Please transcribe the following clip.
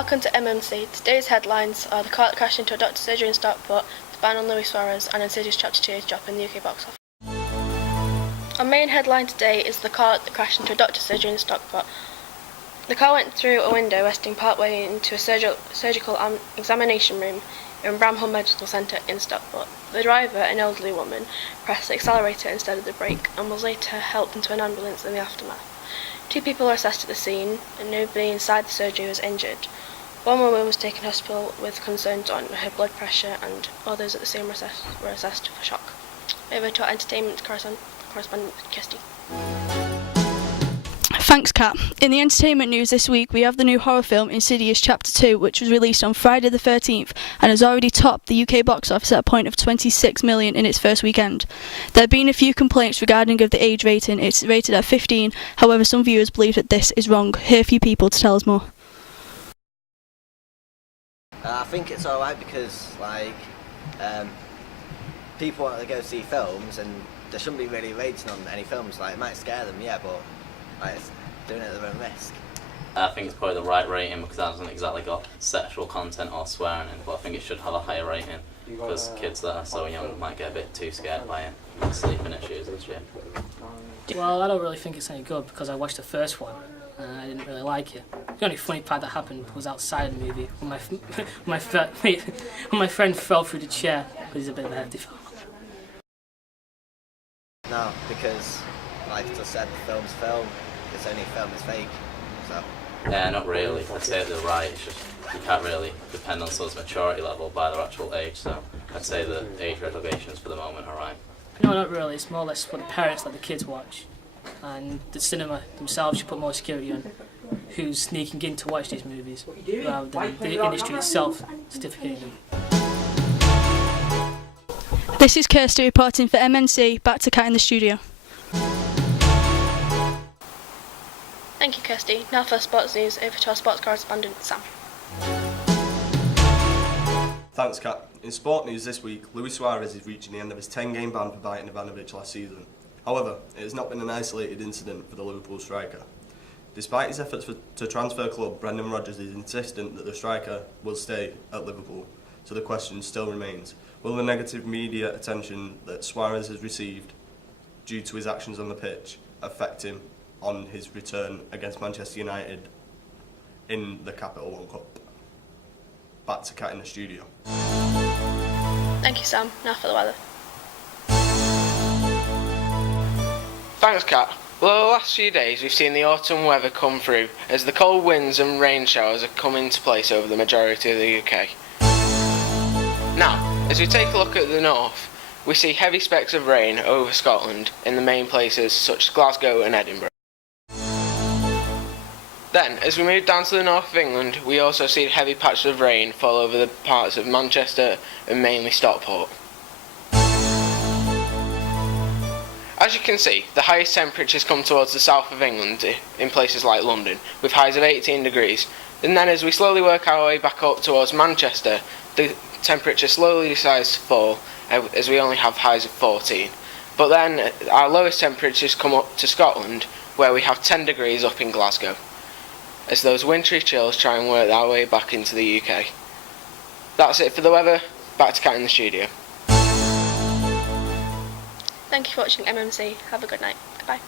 Welcome to MMC. Today's headlines are the car that crashed into a doctor's surgery in Stockport, the ban on Luis Suarez, and Insidious Chapter 2 is dropping the UK box office. Our main headline today is the car that crashed into a doctor's surgery in Stockport. The car went through a window resting partway into a surgical examination room in Bramhall Medical Centre in Stockport. The driver, an elderly woman, pressed the accelerator instead of the brake and was later helped into an ambulance in the aftermath. 2 people were assessed at the scene and nobody inside the surgery was injured. One woman was taken to hospital with concerns on her blood pressure and others at the scene were assessed for shock. Over to our entertainment correspondent Kirsty. Thanks, Kat. In the entertainment news this week, we have the new horror film Insidious Chapter 2, which was released on Friday the 13th and has already topped the UK box office at a point of 26 million in its first weekend. There have been a few complaints regarding of the age rating. It's rated at 15, however some viewers believe that this is wrong. Here are a few people to tell us more. I think it's alright because, people want to go see films and there shouldn't be really rating on any films. It might scare them, yeah, but it's doing it at their own risk. I think it's probably the right rating because it hasn't exactly got sexual content or swearing in, but I think it should have a higher rating because kids that are so young might get a bit too scared by it, like sleeping issues and shit. Well, I don't really think it's any good because I watched the first one and I didn't really like it. The only funny part that happened was outside the movie when my friend fell through the chair because he's a bit of a hefty fella. No, because, like I just said, the film's film. It's only film, it's fake, so... Yeah, not really. I'd say they're right, it's just you can't really depend on someone's maturity level by their actual age, so I'd say the age regulations for the moment are right. No, not really. It's more or less what the parents let the kids watch. And the cinema themselves should put more security on who's sneaking in to watch these movies, rather than the industry itself certificating them. This is Kirsty reporting for MNC. Back to Kat in the studio. Thank you, Kirsty. Now for sports news, over to our sports correspondent Sam. Thanks, Kat. In sport news this week, Luis Suarez is reaching the end of his 10-game ban for biting Ivanovic last season. However, it has not been an isolated incident for the Liverpool striker. Despite his efforts to transfer club, Brendan Rodgers is insistent that the striker will stay at Liverpool. So the question still remains, will the negative media attention that Suarez has received due to his actions on the pitch affect him on his return against Manchester United in the Capital One Cup? Back to Kat in the studio. Thank you, Sam. Now for the weather. Thanks, Kat. Well, the last few days we've seen the autumn weather come through as the cold winds and rain showers have come into place over the majority of the UK. Now, as we take a look at the north, we see heavy specks of rain over Scotland in the main places such as Glasgow and Edinburgh. Then, as we move down to the north of England, we also see heavy patches of rain fall over the parts of Manchester and mainly Stockport. As you can see, the highest temperatures come towards the south of England in places like London, with highs of 18 degrees. And then as we slowly work our way back up towards Manchester, the temperature slowly decides to fall as we only have highs of 14. But then our lowest temperatures come up to Scotland, where we have 10 degrees up in Glasgow, as those wintry chills try and work their way back into the UK. That's it for the weather. Back to Kat in the studio. Thank you for watching MMC. Have a good night. Goodbye.